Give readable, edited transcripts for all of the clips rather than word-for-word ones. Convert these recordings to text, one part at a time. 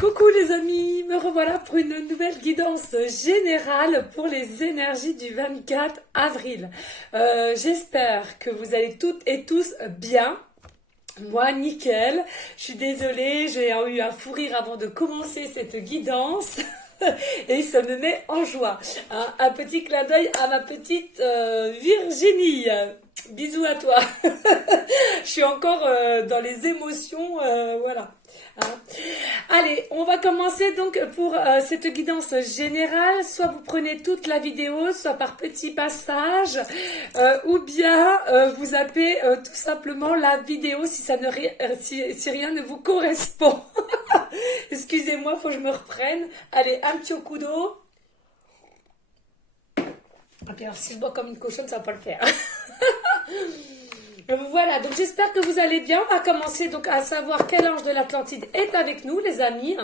Coucou les amis, me revoilà pour une nouvelle guidance générale pour les énergies du 24 avril. J'espère que vous allez toutes et tous bien. Moi, nickel. Je suis désolée, j'ai eu un fou rire avant de commencer cette guidance. Et ça me met en joie. Un petit clin d'œil à ma petite Virginie. Bisous à toi. Je suis encore dans les émotions, voilà. Hein. Allez, on va commencer donc pour cette guidance générale. Soit vous prenez toute la vidéo, soit par petits passages, ou bien vous zappez tout simplement la vidéo si ça ne si rien ne vous correspond. Excusez-moi, faut que je me reprenne. Allez, un petit coup d'eau. Ok, alors si je bois comme une cochonne, ça va pas le faire. Voilà, donc j'espère que vous allez bien. On va commencer donc à savoir quel ange de l'Atlantide est avec nous, les amis.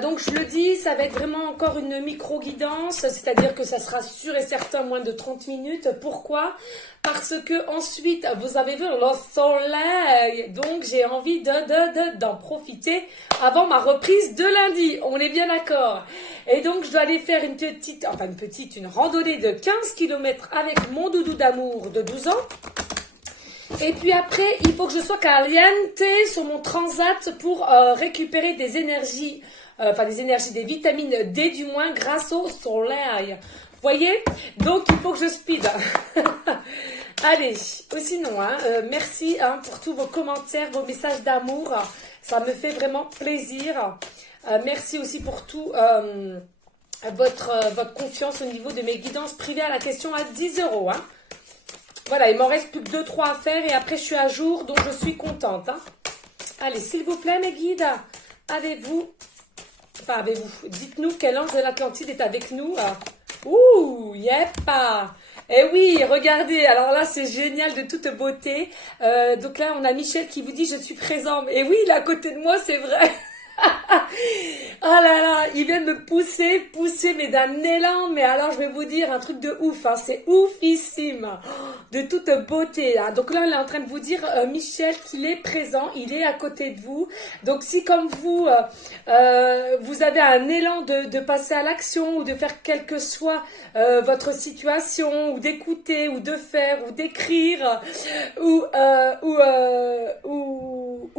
Donc je le dis, ça va être vraiment encore une micro-guidance, c'est-à-dire que ça sera sûr et certain moins de 30 minutes. Pourquoi? Parce que ensuite, vous avez vu le soleil, donc j'ai envie d'en profiter avant ma reprise de lundi. On est bien d'accord. Et donc je dois aller faire une randonnée de 15 km avec mon doudou d'amour de 12 ans. Et puis après, il faut que je sois caliente sur mon transat pour récupérer des énergies, des vitamines D du moins grâce au soleil. Vous voyez? Donc il faut que je speed. Allez, sinon, merci pour tous vos commentaires, vos messages d'amour. Ça me fait vraiment plaisir. Merci aussi pour tout votre confiance au niveau de mes guidances privées à la question à 10 €. Hein. Voilà, il m'en reste plus que 2-3 à faire et après je suis à jour, donc je suis contente. Hein. Allez, s'il vous plaît, mes guides, dites-nous quel ange de l'Atlantide est avec nous. Ouh, yepa. Eh oui, regardez, alors là c'est génial de toute beauté. Donc là on a Michel qui vous dit je suis présent. Et oui, il est à côté de moi, c'est vrai. Oh là là, il vient de me pousser, mais d'un élan, mais alors je vais vous dire un truc de ouf, hein, c'est oufissime, de toute beauté. Hein. Donc là, il est en train de vous dire, Michel, qu'il est présent, il est à côté de vous. Donc si comme vous, vous avez un élan de passer à l'action ou de faire quelle que soit votre situation, ou d'écouter, ou de faire, ou d'écrire, ou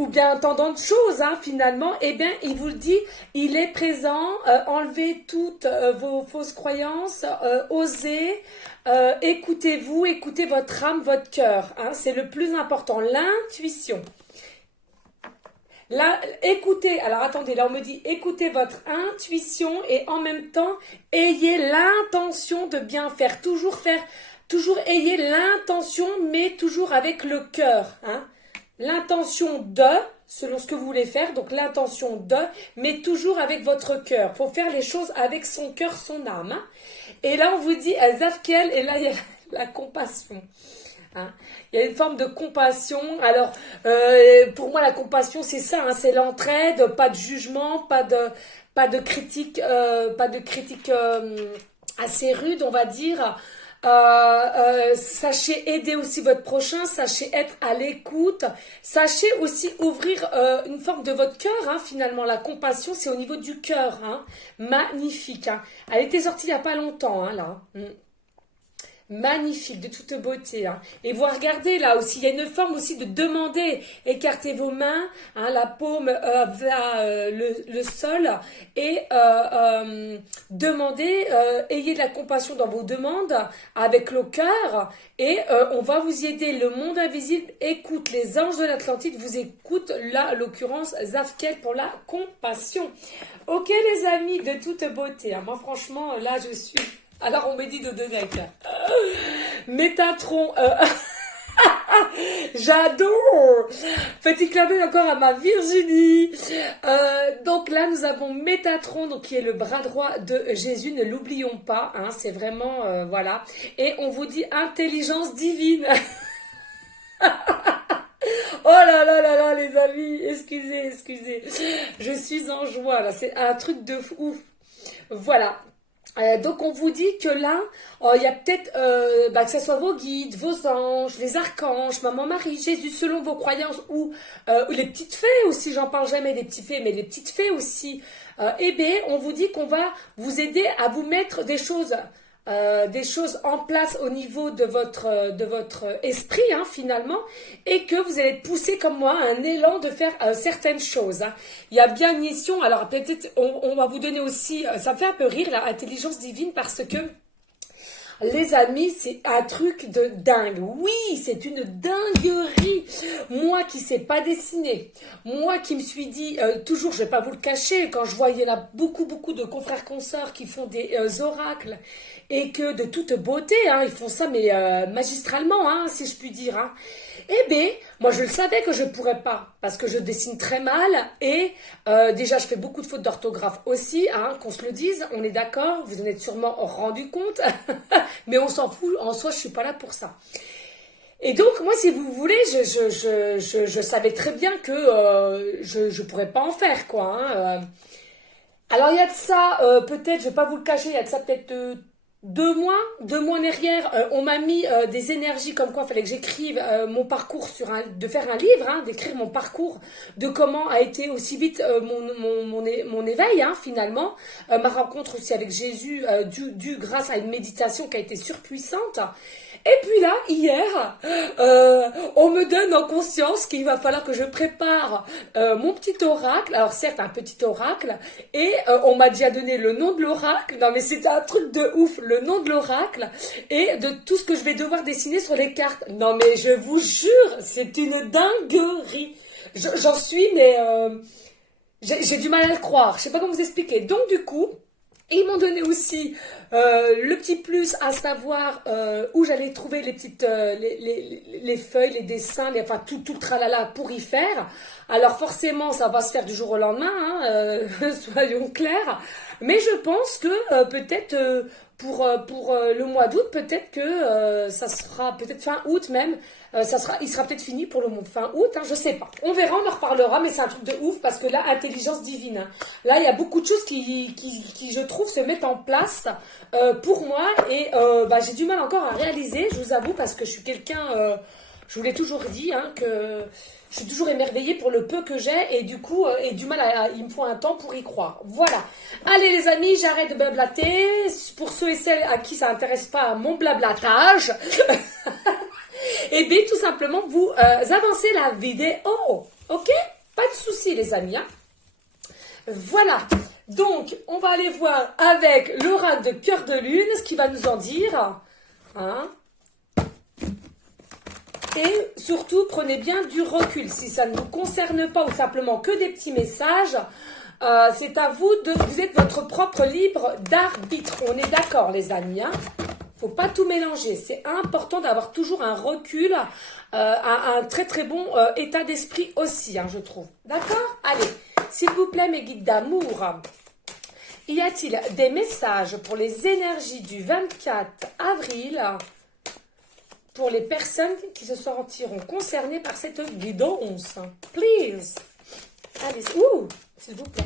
bien entendant de choses, hein, finalement, eh bien, il vous le dit, il est présent, enlevez toutes vos fausses croyances, osez, écoutez-vous, écoutez votre âme, votre cœur, hein, c'est le plus important, l'intuition. Là, écoutez, alors attendez, là on me dit écoutez votre intuition et en même temps, ayez l'intention de bien faire, toujours ayez l'intention, mais toujours avec le cœur, hein. L'intention de, selon ce que vous voulez faire, donc l'intention de, mais toujours avec votre cœur. Il faut faire les choses avec son cœur, son âme. Hein. Et là, on vous dit, Zafkiel, et là, il y a la compassion. Hein. Il y a une forme de compassion. Alors, pour moi, la compassion, c'est ça, hein, c'est l'entraide, pas de jugement, pas de critique, assez rude, on va dire. Sachez aider aussi votre prochain, sachez être à l'écoute, sachez aussi ouvrir une forme de votre cœur, hein, finalement la compassion c'est au niveau du cœur, hein. Magnifique, hein. Elle était sortie il n'y a pas longtemps, hein, là. Magnifique, de toute beauté. Hein. Et vous regardez là aussi, il y a une forme aussi de demander. Écartez vos mains, hein, la paume vers le sol et demandez, ayez de la compassion dans vos demandes avec le cœur et on va vous y aider. Le monde invisible écoute, les anges de l'Atlantide vous écoutent, là, l'occurrence, Zafkiel pour la compassion. Ok les amis, de toute beauté. Hein. Moi franchement, là je suis... Alors on me dit de donner. Métatron. J'adore. Petit clin d'œil encore à ma Virginie. Donc là nous avons Métatron, donc qui est le bras droit de Jésus. Ne l'oublions pas. Hein, c'est vraiment voilà. Et on vous dit intelligence divine. Oh là là là là les amis. Excusez. Je suis en joie là. C'est un truc de ouf. Voilà. Donc on vous dit que là, il y a peut-être que ce soit vos guides, vos anges, les archanges, Maman Marie, Jésus, selon vos croyances, ou les petites fées aussi, j'en parle jamais des petits fées, mais les petites fées aussi. Eh bien, on vous dit qu'on va vous aider à vous mettre des choses en place au niveau de votre esprit, hein, finalement, et que vous allez être poussé comme moi à un élan de faire certaines choses. Hein. Il y a bien une mission, alors peut-être on va vous donner aussi, ça me fait un peu rire, l'intelligence divine, parce que les amis, c'est un truc de dingue. Oui, c'est une dinguerie. Moi qui sais pas dessiner, moi qui me suis dit, toujours, je vais pas vous le cacher, quand je voyais là beaucoup de confrères consoeurs qui font des oracles, et que de toute beauté, hein, ils font ça mais magistralement, hein, si je puis dire. Hein. Eh bien, moi je le savais que je ne pourrais pas, parce que je dessine très mal, et déjà je fais beaucoup de fautes d'orthographe aussi, hein, qu'on se le dise, on est d'accord, vous en êtes sûrement rendu compte, mais on s'en fout, en soi je suis pas là pour ça. Et donc moi, si vous voulez, je savais très bien que je pourrais pas en faire, quoi. Hein. Alors il y a de ça, peut-être, je vais pas vous le cacher, il y a de ça peut-être 2 mois en arrière, on m'a mis des énergies comme quoi il fallait que j'écrive mon parcours de faire un livre, hein, d'écrire mon parcours, de comment a été aussi vite mon éveil, hein, finalement, ma rencontre aussi avec Jésus, due grâce à une méditation qui a été surpuissante. Et puis là, hier, on me donne en conscience qu'il va falloir que je prépare mon petit oracle. Alors certes, un petit oracle. Et on m'a déjà donné le nom de l'oracle. Non mais c'était un truc de ouf, le nom de l'oracle. Et de tout ce que je vais devoir dessiner sur les cartes. Non mais je vous jure, c'est une dinguerie. J'en suis, mais j'ai du mal à le croire. Je sais pas comment vous expliquer. Donc du coup... Et ils m'ont donné aussi le petit plus, à savoir où j'allais trouver les petites les feuilles, les dessins, enfin tout le tralala pour y faire. Alors forcément, ça va se faire du jour au lendemain, hein, soyons clairs. Mais je pense que peut-être pour le mois d'août, peut-être que ça sera peut-être fin août même. Il sera peut-être fini pour le mois de fin août, hein, je sais pas. On verra, on en reparlera, mais c'est un truc de ouf parce que là, intelligence divine. Hein. Là, il y a beaucoup de choses qui, je trouve, se mettent en place pour moi et j'ai du mal encore à réaliser, je vous avoue, parce que je suis quelqu'un, je vous l'ai toujours dit, hein, que je suis toujours émerveillée pour le peu que j'ai et du coup, et du mal il me faut un temps pour y croire. Voilà. Allez les amis, j'arrête de blablater. Pour ceux et celles à qui ça n'intéresse pas mon blablatage, et bien tout simplement vous avancez la vidéo. Ok? Pas de souci les amis. Hein? Voilà. Donc, on va aller voir avec l'oracle de cœur de lune ce qu'il va nous en dire. Hein? Et surtout, prenez bien du recul. Si ça ne vous concerne pas ou simplement que des petits messages, c'est à vous vous êtes votre propre libre d'arbitre. On est d'accord, les amis. Hein? Faut pas tout mélanger. C'est important d'avoir toujours un recul, un très très bon état d'esprit aussi, hein, je trouve. D'accord? Allez, s'il vous plaît, mes guides d'amour, y a-t-il des messages pour les énergies du 24 avril pour les personnes qui se sentiront concernées par cette guidance? Please. Allez, s'il vous plaît.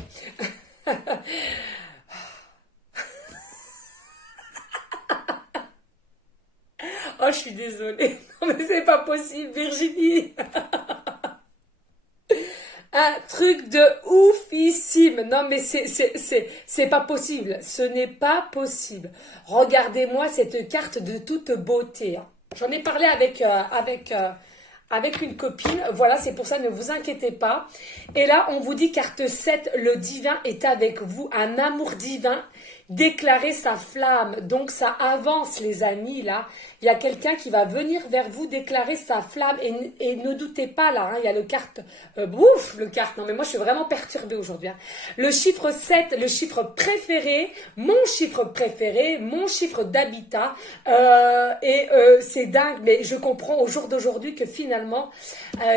Oh, je suis désolée. Non, mais c'est pas possible, Virginie. Un truc de oufissime. Non, mais c'est pas possible. Ce n'est pas possible. Regardez-moi cette carte de toute beauté. J'en ai parlé avec une copine. Voilà, c'est pour ça, ne vous inquiétez pas. Et là, on vous dit carte 7, le divin est avec vous. Un amour divin. Déclarer sa flamme. Donc, ça avance, les amis, là. Il y a quelqu'un qui va venir vers vous déclarer sa flamme. Et ne doutez pas, là, hein, il y a le carte... non, mais moi, je suis vraiment perturbée aujourd'hui. Hein. Le chiffre 7, le chiffre préféré, mon chiffre d'habitat. C'est dingue, mais je comprends au jour d'aujourd'hui que finalement,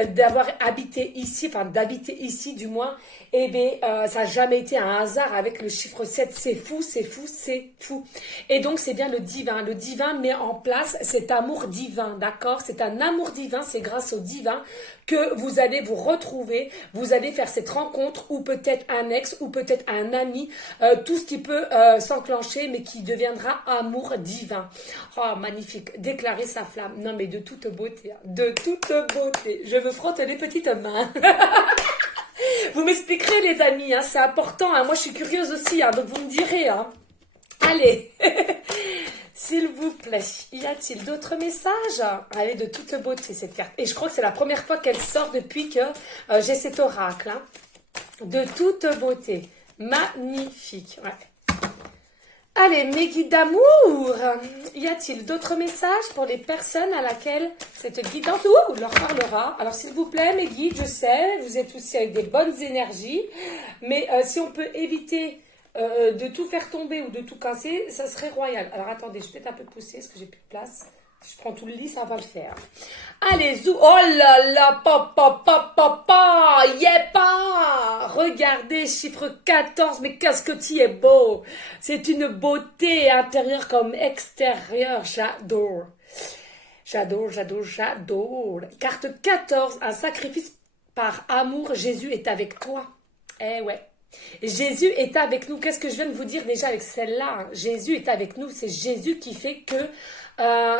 d'avoir habité ici, enfin, d'habiter ici, du moins, eh bien, ça n'a jamais été un hasard avec le chiffre 7. C'est fou, c'est fou, c'est fou. Et donc, c'est bien le divin. Le divin met en place cet amour divin, d'accord? C'est un amour divin, c'est grâce au divin que vous allez vous retrouver, vous allez faire cette rencontre, ou peut-être un ex, ou peut-être un ami, tout ce qui peut s'enclencher, mais qui deviendra amour divin. Oh, magnifique, déclarer sa flamme. Non, mais de toute beauté, hein. De toute beauté. Je me frotte les petites mains. Vous m'expliquerez, les amis, hein, c'est important, hein. Moi, je suis curieuse aussi, hein, donc vous me direz. Hein. Allez, s'il vous plaît, y a-t-il d'autres messages? Elle est de toute beauté, cette carte. Et je crois que c'est la première fois qu'elle sort depuis que j'ai cet oracle. Hein. De toute beauté. Magnifique. Ouais. Allez, mes guides d'amour, y a-t-il d'autres messages pour les personnes à laquelle cette guidance leur parlera? Alors, s'il vous plaît, mes guides, je sais, vous êtes aussi avec des bonnes énergies, mais si on peut éviter de tout faire tomber ou de tout casser, ça serait royal. Alors, attendez, je vais peut-être un peu pousser, parce que j'ai plus de place. Si je prends tout le lit, ça va le faire. Allez, zou. Oh là là, papa, yepa. Regardez, chiffre 14, mais qu'est-ce que tu es beau. C'est une beauté intérieure comme extérieure. J'adore. J'adore. Carte 14, un sacrifice par amour. Jésus est avec toi. Eh ouais. Jésus est avec nous. Qu'est-ce que je viens de vous dire déjà avec celle-là? Jésus est avec nous. C'est Jésus qui fait que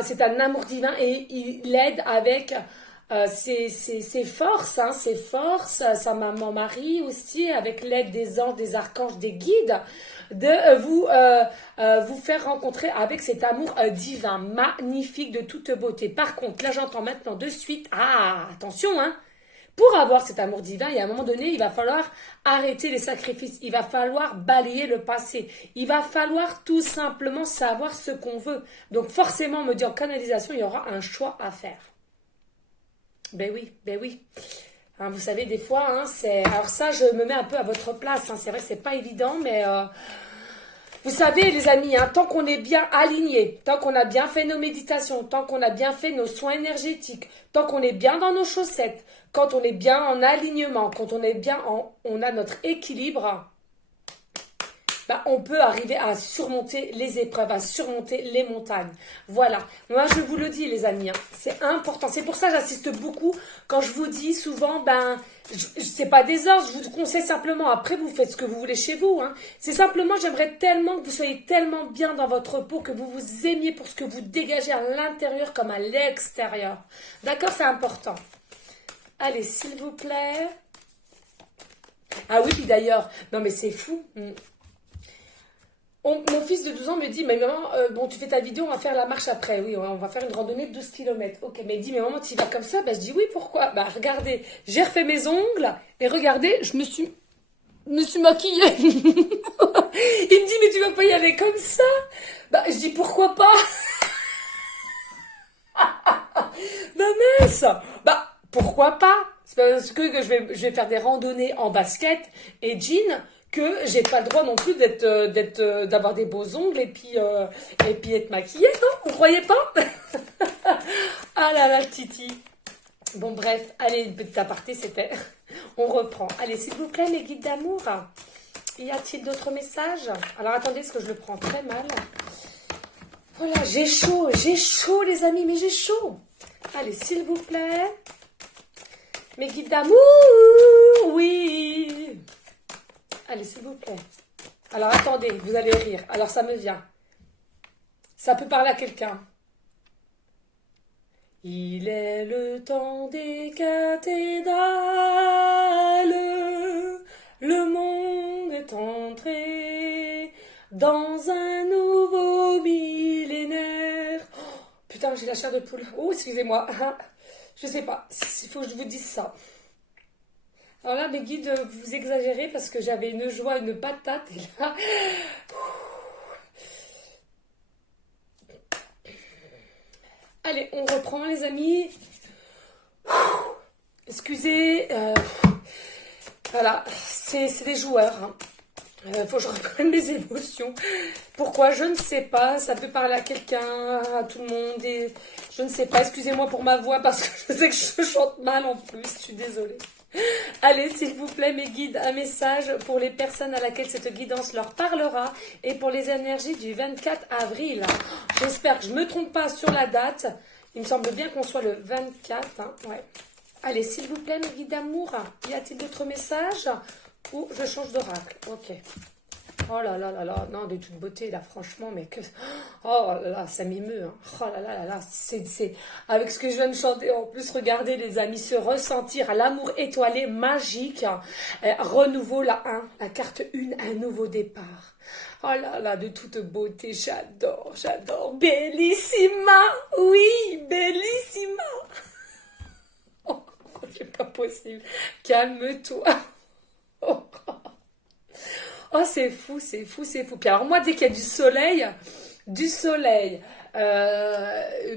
c'est un amour divin et il aide avec ses forces, hein, ses forces, sa maman Marie aussi, avec l'aide des anges, des archanges, des guides, de vous faire rencontrer avec cet amour divin, magnifique, de toute beauté. Par contre, là j'entends maintenant de suite, attention, hein, pour avoir cet amour divin, et à un moment donné, il va falloir arrêter les sacrifices. Il va falloir balayer le passé. Il va falloir tout simplement savoir ce qu'on veut. Donc forcément, on me dit en canalisation, il y aura un choix à faire. Ben oui. Hein, vous savez, des fois, hein, c'est... Alors ça, je me mets un peu à votre place. Hein. C'est vrai que c'est pas évident, mais... Vous savez, les amis, hein, tant qu'on est bien aligné, tant qu'on a bien fait nos méditations, tant qu'on a bien fait nos soins énergétiques, tant qu'on est bien dans nos chaussettes, quand on est bien en alignement, quand on est bien on a notre équilibre, bah, on peut arriver à surmonter les épreuves, à surmonter les montagnes. Voilà. Moi, je vous le dis, les amis, hein, c'est important. C'est pour ça que j'insiste beaucoup quand je vous dis souvent, c'est pas des ordres, je vous conseille simplement. Après, vous faites ce que vous voulez chez vous. Hein. C'est simplement, j'aimerais tellement que vous soyez tellement bien dans votre peau, que vous vous aimiez pour ce que vous dégagez à l'intérieur comme à l'extérieur. D'accord, c'est important. Allez, s'il vous plaît. Ah oui, puis d'ailleurs, non mais c'est fou. Mon fils de 12 ans me dit, mais maman, bon, tu fais ta vidéo, on va faire la marche après. Oui, on va faire une randonnée de 12 km. Ok, mais il dit, mais maman, tu y vas comme ça? Bah, je dis, oui, pourquoi? Bah, regardez, j'ai refait mes ongles, et regardez, je me suis maquillée. Il me dit, mais tu vas pas y aller comme ça? Bah, je dis, pourquoi pas? Bah, mince! Bah, pourquoi pas? C'est parce que je vais faire des randonnées en basket et jean, que j'ai pas le droit non plus d'avoir des beaux ongles et puis être maquillée, non? Vous croyez pas? Ah là là, Titi. Bon, bref, allez, une petite aparté, c'était... On reprend. Allez, s'il vous plaît, les guides d'amour, y a-t-il d'autres messages? Alors, attendez, parce que je le prends très mal. Voilà, j'ai chaud, les amis, mais j'ai chaud. Allez, s'il vous plaît. Mes guides d'amour, oui. Allez, s'il vous plaît. Alors, attendez, vous allez rire. Alors, ça me vient. Ça peut parler à quelqu'un. Il est le temps des cathédrales. Le monde est entré dans un nouveau millénaire. Oh, putain, j'ai la chair de poule. Oh, excusez-moi. Je sais pas. Il faut que je vous dise ça. Alors là, mes guides, vous exagérez parce que j'avais une joie, une patate. Et là... Allez, on reprend, les amis. Excusez. Voilà, c'est des joueurs. Faut que je reprenne mes émotions. Pourquoi? Je ne sais pas. Ça peut parler à quelqu'un, à tout le monde. Et je ne sais pas. Excusez-moi pour ma voix parce que je sais que je chante mal en plus. Je suis désolée. Allez, s'il vous plaît, mes guides, un message pour les personnes à laquelle cette guidance leur parlera et pour les énergies du 24 avril. J'espère que je ne me trompe pas sur la date. Il me semble bien qu'on soit le 24. Hein, ouais. Allez, s'il vous plaît, mes guides d'amour, y a-t-il d'autres messages ou je change d'oracle? Ok. Oh là là là là, non, de toute beauté, là, franchement, mais que... Oh là là, ça m'émeut, hein. Oh là là là là, c'est... Avec ce que je viens de chanter, en plus, regardez, les amis, se ressentir à l'amour étoilé, magique, hein. Renouveau, la 1, la carte 1, un nouveau départ. Oh là là, de toute beauté, j'adore, j'adore. Bellissima, oui, bellissima. Oh, c'est pas possible. Calme-toi. Oh. Oh, c'est fou, c'est fou, c'est fou. Puis alors moi, dès qu'il y a du soleil,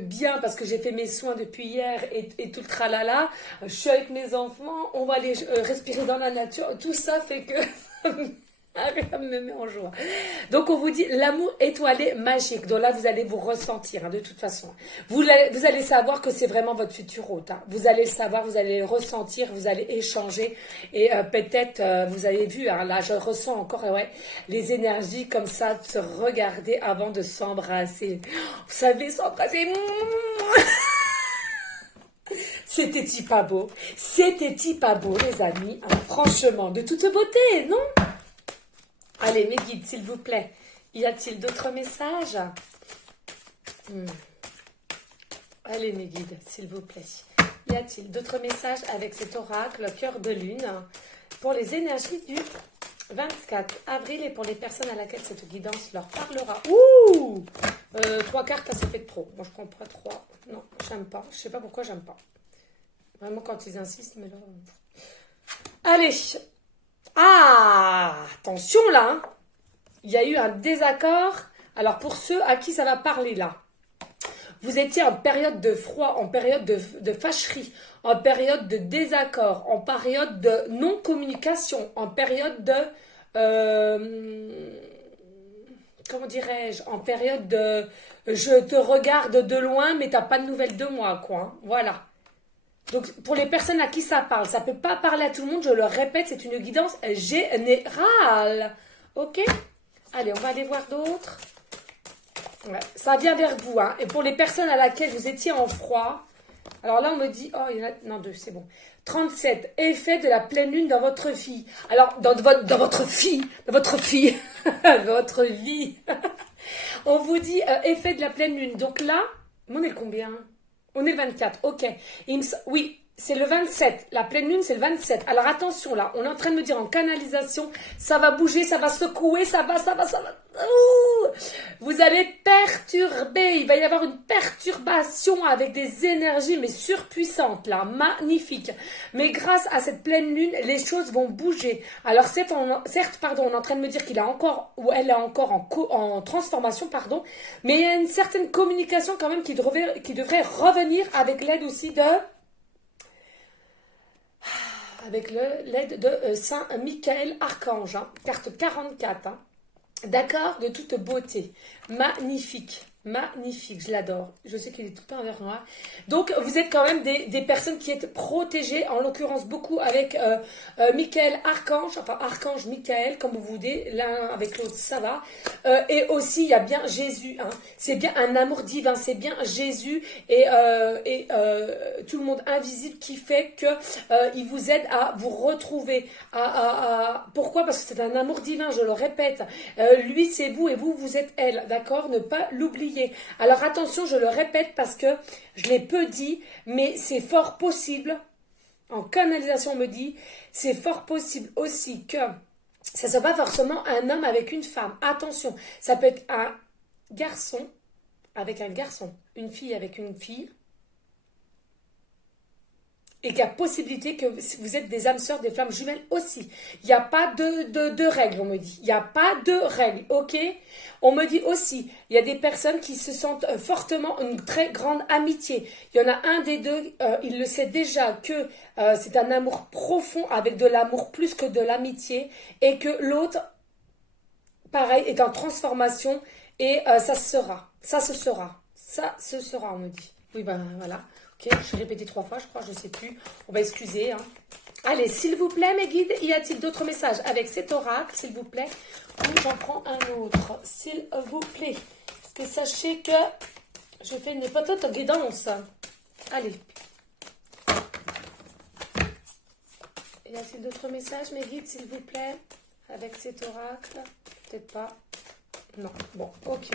bien parce que j'ai fait mes soins depuis hier et tout le tralala, je suis avec mes enfants, on va aller respirer dans la nature, tout ça fait que rien me met en joie. Donc on vous dit l'amour étoilé magique. Donc là vous allez vous ressentir hein, de toute façon. Vous allez savoir que c'est vraiment votre futur hôte. Hein. Vous allez le savoir, vous allez le ressentir, vous allez échanger et peut-être vous avez vu. Hein, là je ressens encore ouais les énergies comme ça de se regarder avant de s'embrasser. Vous savez s'embrasser. C'était-il pas beau? C'était-il pas beau les amis? Hein, franchement de toute beauté, non? Allez, mes guides, s'il vous plaît, y a-t-il d'autres messages? Allez, mes guides, s'il vous plaît. Y a-t-il d'autres messages avec cet oracle, cœur de lune, pour les énergies du 24 avril et pour les personnes à laquelle cette guidance leur parlera? Ouh 3 cartes, ça fait trop. Moi, je prends pas 3. Non, j'aime pas. Je sais pas pourquoi j'aime pas. Vraiment, quand ils insistent, mais là... Allez. Ah, attention là, hein. Il y a eu un désaccord. Alors pour ceux à qui ça va parler là, vous étiez en période de froid, en période de fâcherie, en période de désaccord, en période de non-communication, en période de... comment dirais-je? En période de... Je te regarde de loin mais t'as pas de nouvelles de moi, quoi. Hein. Voilà. Donc, pour les personnes à qui ça parle, ça ne peut pas parler à tout le monde, je le répète, c'est une guidance générale. Ok? Allez, on va aller voir d'autres. Ouais, ça vient vers vous. Hein. Et pour les personnes à laquelle vous étiez en froid, alors là, on me dit, oh, il y en a, non, 2, c'est bon. 37, effet de la pleine lune dans votre vie. Alors, dans votre fille, votre vie. On vous dit, effet de la pleine lune. Donc là, on est combien? On est le 24, ok. Oui, c'est le 27. La pleine lune, c'est le 27. Alors attention là, on est en train de me dire en canalisation, ça va bouger, ça va secouer, ça va. Ouh, vous allez perturber. Il va y avoir une perturbation avec des énergies, mais surpuissantes là, magnifiques. Mais grâce à cette pleine lune, les choses vont bouger. Alors certes, on est en train de me dire qu'il a encore, ou elle est encore en transformation, pardon. Mais il y a une certaine communication quand même qui devrait revenir avec l'aide aussi de... Avec l'aide de Saint Michael Archange, hein, carte 44, hein. D'accord, de toute beauté, magnifique, je l'adore, je sais qu'il est tout peint en vert noir, donc vous êtes quand même des personnes qui êtes protégées, en l'occurrence beaucoup avec Michael Archange, enfin Archange Michael, comme vous voulez, l'un avec l'autre ça va, et aussi il y a bien Jésus, hein. C'est bien un amour divin, c'est bien Jésus et tout le monde invisible qui fait que il vous aide à vous retrouver, pourquoi? Parce que c'est un amour divin, je le répète, lui c'est vous et vous êtes elle, d'accord? Ne pas l'oublier. Alors attention, je le répète parce que je l'ai peu dit, mais c'est fort possible, en canalisation on me dit, c'est fort possible aussi que ça ne soit pas forcément un homme avec une femme. Attention, ça peut être un garçon avec un garçon, une fille avec une fille, et qu'il y a possibilité que vous êtes des âmes sœurs, des flammes jumelles aussi. Il n'y a pas de règles, on me dit. Il n'y a pas de règles, ok? On me dit aussi, il y a des personnes qui se sentent fortement une très grande amitié. Il y en a un des deux, il le sait déjà que c'est un amour profond avec de l'amour plus que de l'amitié et que l'autre, pareil, est en transformation et ça se sera. Ça se sera. Ça se sera, on me dit. Oui, ben voilà. Ok, je vais répéter 3 fois, je crois, je ne sais plus. On va excuser. Hein. Allez, s'il vous plaît, mes guides, y a-t-il d'autres messages avec cet oracle, s'il vous plaît? Ou j'en prends un autre, s'il vous plaît. Parce que sachez que je fais une petite guidance. Allez. Y a-t-il d'autres messages, mes guides, s'il vous plaît, avec cet oracle? Peut-être pas. Non. Bon, ok.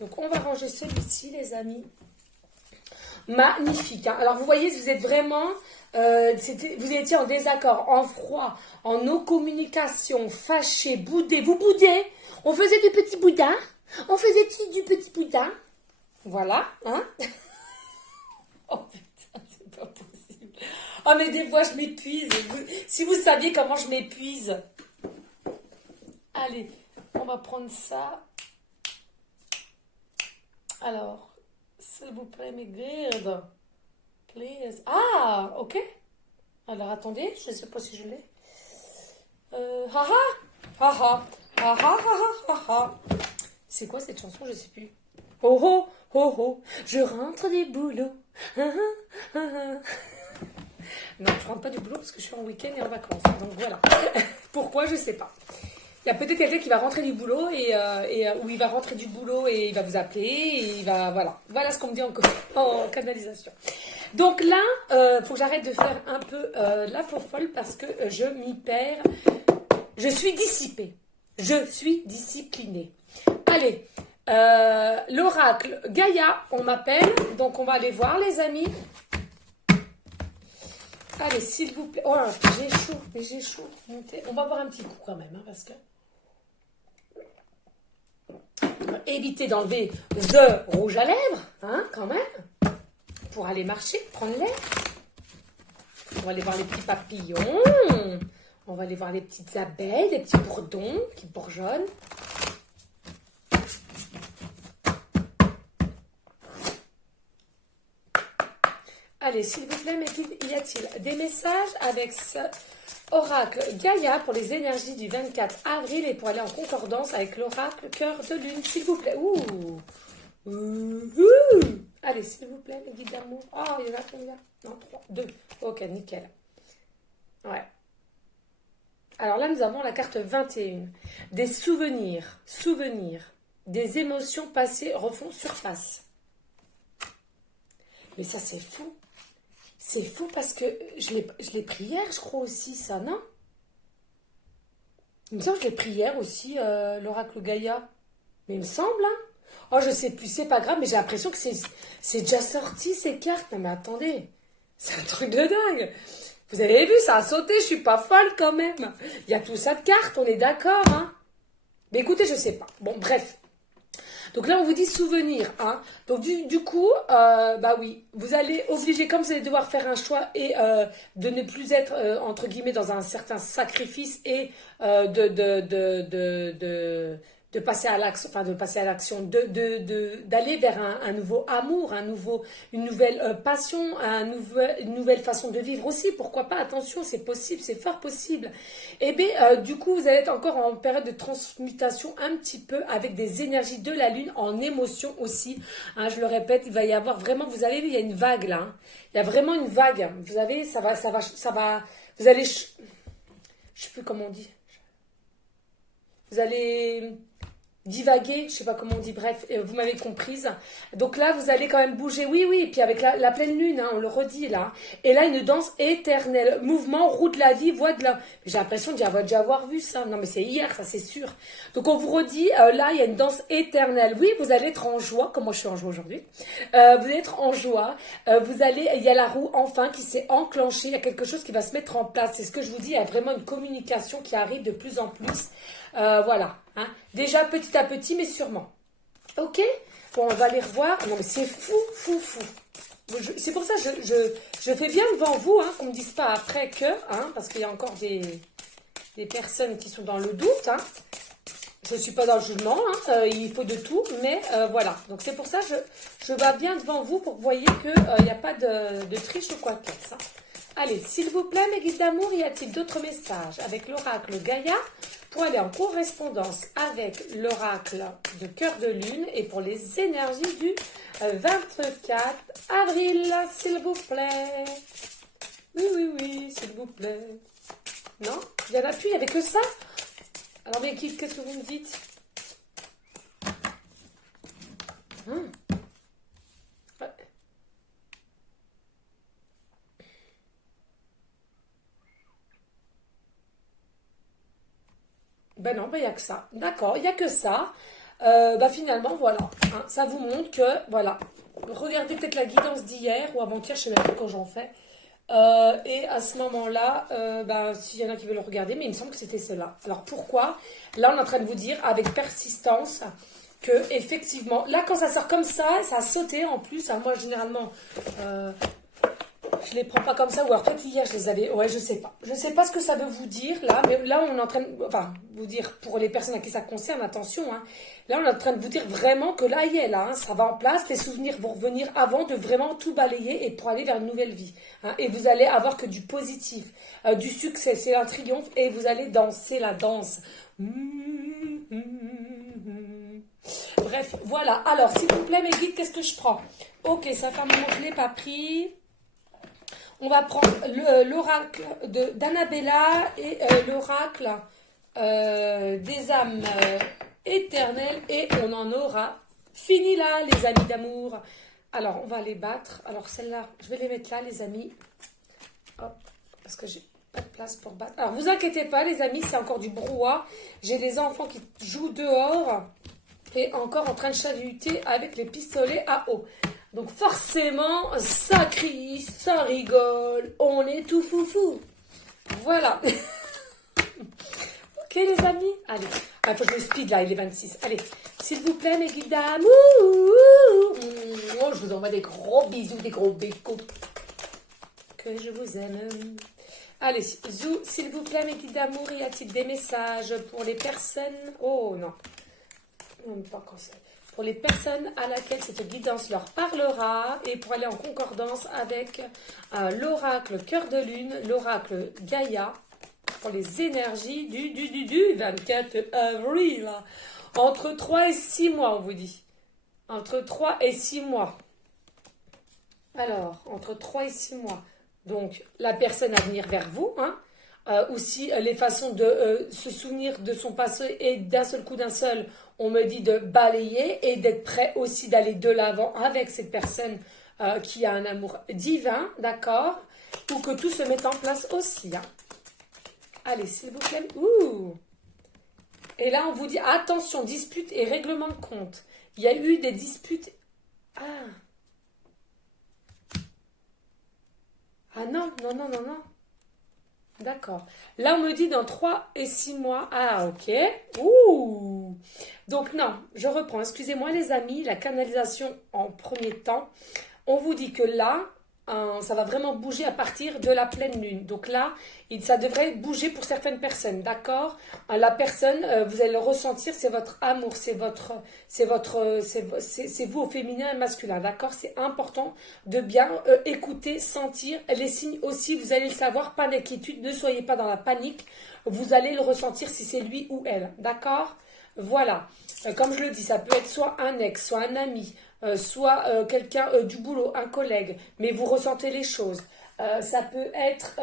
Donc, on va ranger celui-ci, les amis. Magnifique. Hein. Alors, vous voyez, vous êtes vraiment... vous étiez en désaccord, en froid, en non-communication, fâché, boudé. Vous boudez. On faisait du petit boudin. On faisait du petit boudin. Voilà. Hein. Oh putain, c'est pas possible. Oh, mais des fois, je m'épuise. Si vous saviez comment je m'épuise. Allez, on va prendre ça. Alors, s'il vous plaît, mes guides. Please. Ah, ok. Alors, attendez, je ne sais pas si je l'ai. Haha. Haha. Haha. Haha. C'est quoi cette chanson? Je ne sais plus. Oh oh, oh oh, je rentre du boulot. Non, je rentre pas du boulot parce que je suis en week-end et en vacances. Donc voilà. Pourquoi, je ne sais pas. Il y a peut-être quelqu'un qui va rentrer du boulot ou il va rentrer du boulot et il va vous appeler et il va voilà ce qu'on me dit en canalisation. Donc là, faut que j'arrête de faire un peu la folle parce que je m'y perds. Je suis dissipée. Je suis disciplinée. Allez, l'oracle Gaïa, on m'appelle, donc on va aller voir les amis. Allez, s'il vous plaît. Oh, j'ai chaud. Montez. On va boire un petit coup quand même, hein, parce que... Évitez d'enlever the rouge à lèvres, hein, quand même, pour aller marcher, prendre l'air. On va aller voir les petits papillons, on va aller voir les petites abeilles, les petits bourdons qui bourgeonnent. Allez, s'il vous plaît, y a-t-il des messages avec ce oracle Gaïa pour les énergies du 24 avril et pour aller en concordance avec l'oracle cœur de lune, s'il vous plaît. Allez, s'il vous plaît, les guides d'amour. Oh, il y en a combien? Non, 3, 2. Ok, nickel. Ouais. Alors là, nous avons la carte 21. Des souvenirs, des émotions passées refont surface. Mais ça, c'est fou. C'est fou parce que je l'ai pris hier, je crois aussi, ça, non? Il me semble que je l'ai pris hier aussi, l'oracle Gaïa. Mais il me semble, hein? Oh, je sais plus, c'est pas grave, mais j'ai l'impression que c'est déjà sorti, ces cartes. Non, mais attendez, c'est un truc de dingue. Vous avez vu, ça a sauté, je suis pas folle quand même. Il y a tout ça de cartes, on est d'accord, hein? Mais écoutez, je sais pas. Bon, bref. Donc là, on vous dit souvenir, hein. Donc du coup, bah oui, vous allez obliger, comme vous allez devoir faire un choix et de ne plus être, entre guillemets, dans un certain sacrifice et de passer à l'action, d'aller vers un nouveau amour, une nouvelle passion, une nouvelle façon de vivre aussi. Pourquoi pas? Attention, c'est possible, c'est fort possible. Et bien, du coup, vous allez être encore en période de transmutation un petit peu avec des énergies de la lune en émotion aussi. Hein, je le répète, il va y avoir vraiment, vous avez vu, il y a une vague là. Hein. Il y a vraiment une vague. Vous savez, ça va, vous allez, je sais plus comment on dit. Vous allez divaguer, je sais pas comment on dit, bref, vous m'avez comprise. Donc là, vous allez quand même bouger, oui, et puis avec la pleine lune, hein, on le redit là. Et là, une danse éternelle, mouvement, roue de la vie, voix de la... J'ai l'impression d'y avoir déjà vu ça. Non, mais c'est hier, ça c'est sûr. Donc on vous redit, là, il y a une danse éternelle. Oui, vous allez être en joie, comme moi je suis en joie aujourd'hui. Vous allez être en joie. Il y a la roue enfin qui s'est enclenchée, il y a quelque chose qui va se mettre en place. C'est ce que je vous dis, il y a vraiment une communication qui arrive de plus en plus. Voilà. Hein. Déjà petit à petit, mais sûrement. Ok? Bon, on va aller revoir. Non, mais c'est fou. C'est pour ça que je fais bien devant vous, hein, qu'on ne me dise pas après que, hein, parce qu'il y a encore des personnes qui sont dans le doute. Hein. Je ne suis pas dans le jugement, hein, il faut de tout, mais voilà. Donc c'est pour ça que je vais bien devant vous pour que vous voyez qu'il n'y a pas de triche ou quoi que ce soit. Hein. Allez, s'il vous plaît, mes guides d'amour, y a-t-il d'autres messages avec l'oracle Gaïa pour aller en correspondance avec l'oracle de cœur de lune et pour les énergies du 24 avril, s'il vous plaît. Oui, s'il vous plaît. Non? Il y en a plus, il n'y avait que ça? Alors, mais qu'est-ce que vous me dites? Hein? Ouais. Ben non, ben il n'y a que ça. D'accord, il n'y a que ça. Bah finalement, voilà. Hein, ça vous montre que, voilà. Regardez peut-être la guidance d'hier ou avant-hier, je ne sais même pas quand j'en fais. Et à ce moment-là, bah, s'il y en a qui veulent le regarder, mais il me semble que c'était cela. Alors pourquoi? Là, on est en train de vous dire avec persistance que effectivement, là quand ça sort comme ça a sauté en plus. Hein, moi, généralement, euh, je les prends pas comme ça, ou alors peut-être hier je les avais. Ouais, je sais pas. Je sais pas ce que ça veut vous dire là, mais là on est en train de. Enfin, vous dire pour les personnes à qui ça concerne, attention. Hein, là on est en train de vous dire vraiment que là, y est, là, hein, ça va en place. Les souvenirs vont revenir avant de vraiment tout balayer et pour aller vers une nouvelle vie. Hein, et vous allez avoir que du positif, du succès, c'est un triomphe et vous allez danser la danse. Bref, voilà. Alors, s'il vous plaît, mes guides, qu'est-ce que je prends? Ok, ça fait un moment que je ne l'ai pas pris. On va prendre l'oracle d'Annabella et l'oracle des âmes éternelles. Et on en aura fini là, les amis d'amour. Alors, on va les battre. Alors, celle-là, je vais les mettre là, les amis. Hop, parce que j'ai pas de place pour battre. Alors, vous inquiétez pas, les amis, c'est encore du brouhaha. J'ai des enfants qui jouent dehors et encore en train de chahuter avec les pistolets à eau. Donc forcément, ça crie, ça rigole, on est tout foufou. Voilà. Ok les amis, allez. Il faut que je me speed là, il est 26. Allez, s'il vous plaît mes guides d'amour. Je vous envoie des gros bisous, des gros bécos. Que je vous aime. Allez, Zou, s'il vous plaît mes guides d'amour, y a-t-il des messages pour les personnes? Oh non. Même pas conseil. Pour les personnes à laquelle cette guidance leur parlera et pour aller en concordance avec l'oracle cœur de lune, l'oracle Gaïa, pour les énergies du 24 avril. Entre 3 et 6 mois, on vous dit. Entre 3 et 6 mois. Alors, entre 3 et 6 mois. Donc, la personne à venir vers vous, hein. Aussi, les façons de se souvenir de son passé et d'un seul coup, d'un seul, on me dit de balayer et d'être prêt aussi d'aller de l'avant avec cette personne qui a un amour divin, d'accord? Ou que tout se mette en place aussi. Hein. Allez, s'il vous plaît. Ouh! Et là, on vous dit, attention, dispute et règlement de compte. Il y a eu des disputes. Ah! Ah non, non, non, non, non. D'accord. Là, on me dit dans 3 et 6 mois. Ah, ok. Ouh. Donc, non, je reprends. Excusez-moi, les amis, la canalisation en premier temps. On vous dit que là, ça va vraiment bouger à partir de la pleine lune. Donc là, ça devrait bouger pour certaines personnes, d'accord? La personne, vous allez le ressentir, c'est votre amour, c'est vous au féminin et masculin, d'accord? C'est important de bien écouter, sentir les signes aussi. Vous allez le savoir, pas d'inquiétude, ne soyez pas dans la panique. Vous allez le ressentir si c'est lui ou elle, d'accord? Voilà. Comme je le dis, ça peut être soit un ex, soit un ami, soit quelqu'un du boulot, un collègue, mais vous ressentez les choses. Ça peut être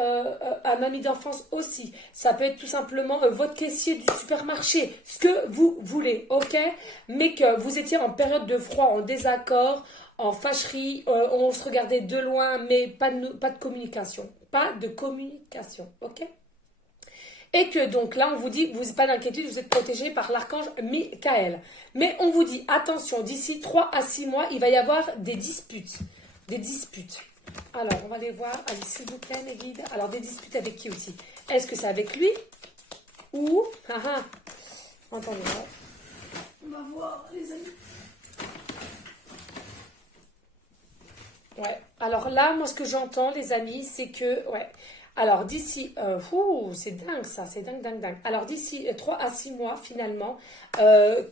un ami d'enfance aussi. Ça peut être tout simplement votre caissier du supermarché, ce que vous voulez, ok? Mais que vous étiez en période de froid, en désaccord, en fâcherie, on se regardait de loin, mais pas de communication. Pas de communication, ok? Et que donc là, on vous dit, vous n'avez pas d'inquiétude, vous êtes protégé par l'archange Michael. Mais on vous dit, attention, d'ici 3 à 6 mois, il va y avoir des disputes. Des disputes. Alors, on va les voir. Allez, s'il vous plaît, mes guides. Alors, des disputes avec qui aussi? Est-ce que c'est avec lui? Ou... Ah ah. Entendez, on va voir, les amis. Ouais. Alors là, moi, ce que j'entends, les amis, c'est que... Ouais. Alors d'ici, c'est dingue ça, c'est dingue, dingue, dingue. Alors d'ici 3 à 6 mois finalement,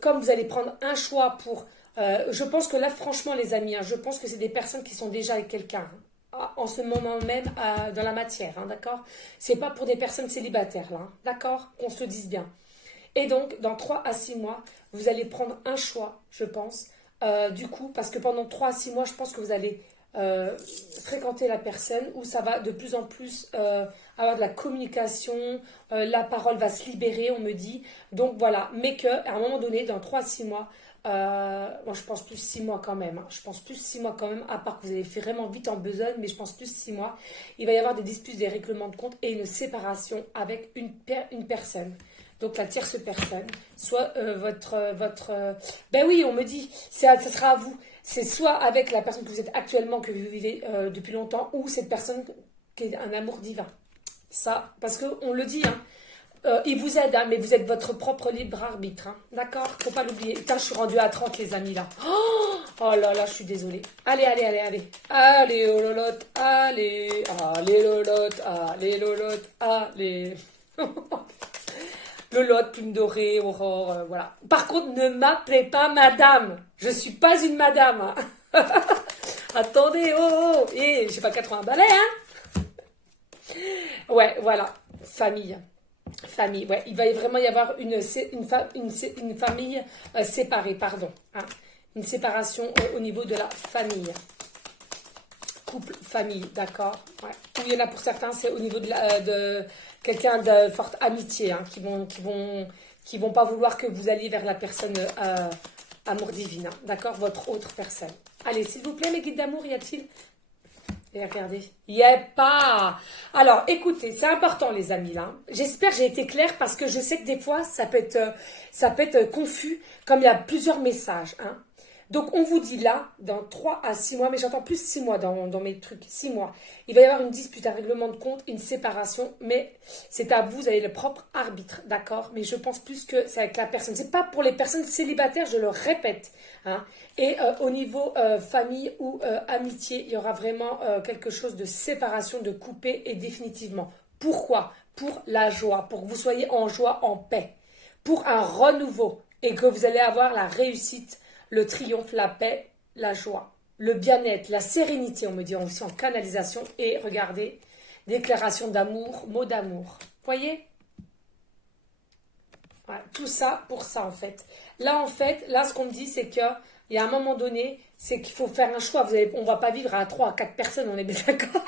comme vous allez prendre un choix pour... je pense que là, franchement les amis, hein, je pense que c'est des personnes qui sont déjà avec quelqu'un. Hein, en ce moment même dans la matière, hein, d'accord? C'est pas pour des personnes célibataires là, hein, d'accord? Qu'on se le dise bien. Et donc, dans 3 à 6 mois, vous allez prendre un choix, je pense. Du coup, parce que pendant 3 à 6 mois, je pense que vous allez fréquenter la personne, où ça va de plus en plus avoir de la communication, la parole va se libérer, on me dit. Donc voilà, mais qu'à un moment donné, dans 3 à 6 mois, moi je pense plus 6 mois quand même, hein. Je pense plus 6 mois quand même, à part que vous avez fait vraiment vite en besogne, mais je pense plus 6 mois. Il va y avoir des disputes, des règlements de compte et une séparation avec une personne. Donc la tierce personne, soit ben oui, on me dit, ça sera à vous. C'est soit avec la personne que vous êtes actuellement, que vous vivez depuis longtemps, ou cette personne qui est un amour divin. Ça, parce qu'on le dit, hein, il vous aide, hein, mais vous êtes votre propre libre arbitre. Hein, d'accord? Faut pas l'oublier. Putain, je suis rendue à 30, les amis, là. Oh là là, je suis désolée. Allez, allez, allez, allez. Allez, oh lolotte, allez. Allez, lolotte, allez, lolotte, allez. Lolotte, plume dorée, aurore, voilà. Par contre, ne m'appelez pas madame. Je suis pas une madame. Hein. Attendez, oh, et j'ai pas 80 balais, hein. Ouais, voilà. Famille. Famille, ouais. Il va vraiment y avoir une famille séparée, pardon. Hein. Une séparation au niveau de la famille. Couple, famille, d'accord. Ouais. Ou il y en a pour certains, c'est au niveau de quelqu'un de forte amitié, hein, qui vont pas vouloir que vous alliez vers la personne amour divine, hein, d'accord, votre autre personne. Allez, s'il vous plaît, mes guides d'amour, y a-t-il? Et regardez, il n'y a pas. Alors, écoutez, c'est important, les amis, là. J'espère que j'ai été claire parce que je sais que des fois, ça peut être confus, comme il y a plusieurs messages, hein. Donc, on vous dit là, dans 3 à 6 mois, mais j'entends plus 6 mois dans mes trucs, 6 mois. Il va y avoir une dispute, un règlement de compte, une séparation, mais c'est à vous, vous avez le propre arbitre, d'accord? Mais je pense plus que c'est avec la personne. C'est pas pour les personnes célibataires, je le répète, hein. Et au niveau famille ou amitié, il y aura vraiment quelque chose de séparation, de coupé et définitivement. Pourquoi? Pour la joie, pour que vous soyez en joie, en paix, pour un renouveau et que vous allez avoir la réussite, le triomphe, la paix, la joie, le bien-être, la sérénité, on me dit aussi en canalisation. Et regardez, déclaration d'amour, mot d'amour. Voyez? Voilà, tout ça pour ça en fait. Là en fait, là ce qu'on me dit c'est que il y a un moment donné, c'est qu'il faut faire un choix. On ne va pas vivre à 3 à 4 personnes, on est bien d'accord.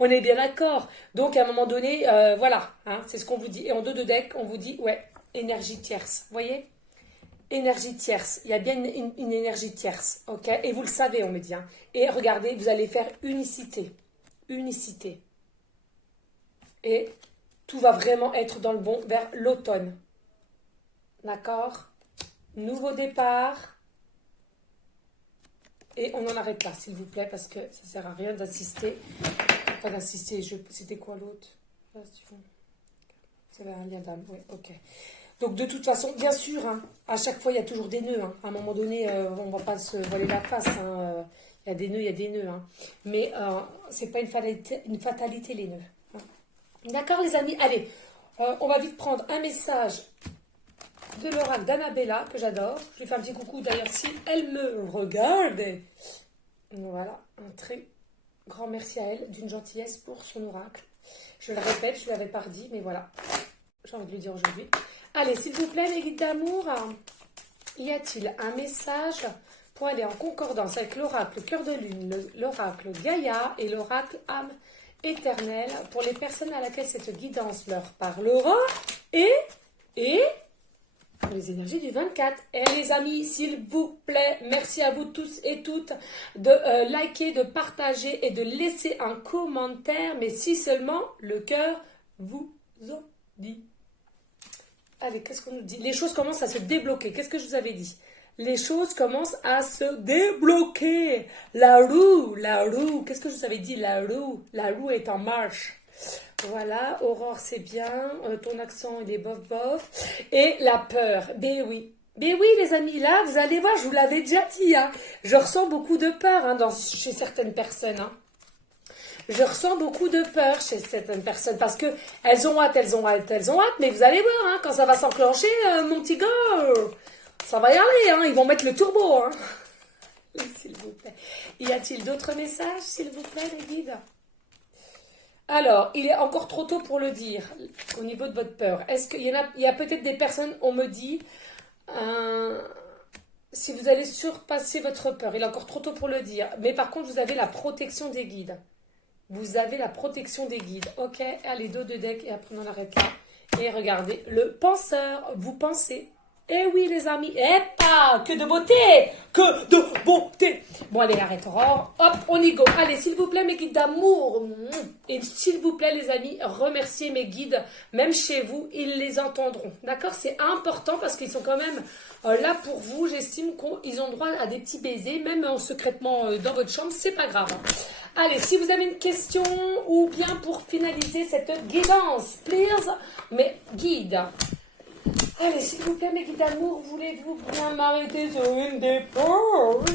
On est bien d'accord. Donc à un moment donné, voilà, hein, c'est ce qu'on vous dit. Et en dos de deck, on vous dit, ouais, énergie tierce. Vous voyez? Énergie tierce. Il y a bien une énergie tierce. Ok? Et vous le savez, on me dit. Hein. Et regardez, vous allez faire unicité. Unicité. Et tout va vraiment être dans le bon vers l'automne. D'accord? Nouveau départ. Et on en arrête là, s'il vous plaît, parce que ça sert à rien d'insister. Pas d'insister, c'était quoi l'autre? C'est un lien d'âme, oui, ok. Donc de toute façon, bien sûr, hein, à chaque fois, il y a toujours des nœuds. Hein. À un moment donné, on ne va pas se voiler la face. Hein. Il y a des nœuds, il y a des nœuds. Hein. Mais ce n'est pas une fatalité, les nœuds. Hein. D'accord, les amis? Allez, on va vite prendre un message de l'oracle d'Annabella, que j'adore. Je lui fais un petit coucou, d'ailleurs, si elle me regarde. Voilà, un très grand merci à elle, d'une gentillesse pour son oracle. Je le répète, je ne l'avais pas dit, mais voilà. J'ai envie de le dire aujourd'hui. Allez, s'il vous plaît, les guides d'amour, y a-t-il un message pour aller en concordance avec l'oracle Cœur de Lune, l'oracle Gaïa et l'oracle âme éternelle pour les personnes à laquelle cette guidance leur parlera et les énergies du 24. Et les amis, s'il vous plaît, merci à vous tous et toutes de liker, de partager et de laisser un commentaire, mais si seulement le cœur vous en dit. Allez, qu'est-ce qu'on nous dit? Les choses commencent à se débloquer. Qu'est-ce que je vous avais dit? Les choses commencent à se débloquer. La roue. Qu'est-ce que je vous avais dit? La roue est en marche. Voilà, Aurore, c'est bien. Ton accent, il est bof. Et la peur. Ben oui, les amis, là, vous allez voir, je vous l'avais déjà dit. Hein. Je ressens beaucoup de peur hein, chez certaines personnes. Hein. Je ressens beaucoup de peur chez certaines personnes parce que elles ont hâte, mais vous allez voir, hein, quand ça va s'enclencher, mon petit gars, ça va y aller, hein, ils vont mettre le turbo. Hein. S'il vous plaît. Y a-t-il d'autres messages, s'il vous plaît, les guides? Alors, il est encore trop tôt pour le dire au niveau de votre peur. Est-ce qu'il y a peut-être des personnes, on me dit, si vous allez surpasser votre peur. Il est encore trop tôt pour le dire. Mais par contre, vous avez la protection des guides. Vous avez la protection des guides. Ok, allez, dos de deck et après on arrête là. Et regardez, le penseur, vous pensez. Eh oui les amis, eh pas, que de beauté, que de beauté. Bon allez, arrête Aurore, hop, on y go. Allez, s'il vous plaît mes guides d'amour. Et s'il vous plaît les amis, remerciez mes guides, même chez vous, ils les entendront. D'accord, c'est important parce qu'ils sont quand même là pour vous. J'estime qu'ils ont droit à des petits baisers, même secrètement dans votre chambre, c'est pas grave. Allez, si vous avez une question ou bien pour finaliser cette guidance, please, mes guides. Allez, s'il vous plaît, mes guides d'amour, voulez-vous bien m'arrêter sur une des poches?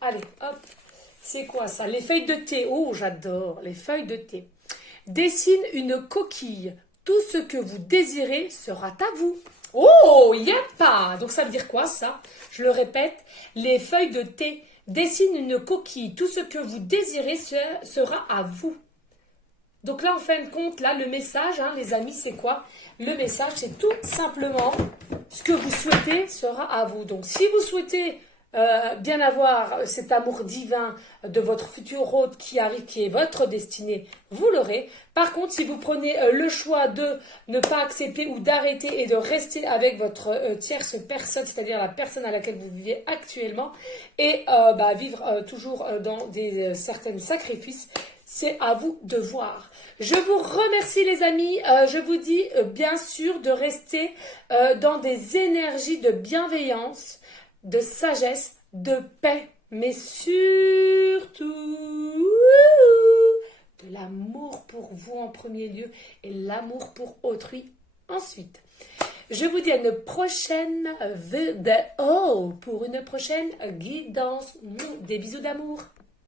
Allez, hop. C'est quoi ça? Les feuilles de thé. Oh, j'adore les feuilles de thé. Dessine une coquille. Tout ce que vous désirez sera à vous. Oh, pas. Donc ça veut dire quoi ça? Je le répète, les feuilles de thé. Dessine une coquille. Tout ce que vous désirez sera à vous. Donc là, en fin de compte, là, le message, hein, les amis, c'est quoi? Le message, c'est tout simplement ce que vous souhaitez sera à vous. Donc, si vous souhaitez bien avoir cet amour divin de votre futur hôte qui arrive, qui est votre destinée, vous l'aurez. Par contre, si vous prenez le choix de ne pas accepter ou d'arrêter et de rester avec votre tierce personne, c'est-à-dire la personne à laquelle vous vivez actuellement, et vivre toujours dans des certains sacrifices, c'est à vous de voir. Je vous remercie les amis. Je vous dis bien sûr de rester dans des énergies de bienveillance, de sagesse, de paix, mais surtout de l'amour pour vous en premier lieu et l'amour pour autrui ensuite. Je vous dis à une prochaine vidéo pour une prochaine guidance. Des bisous d'amour.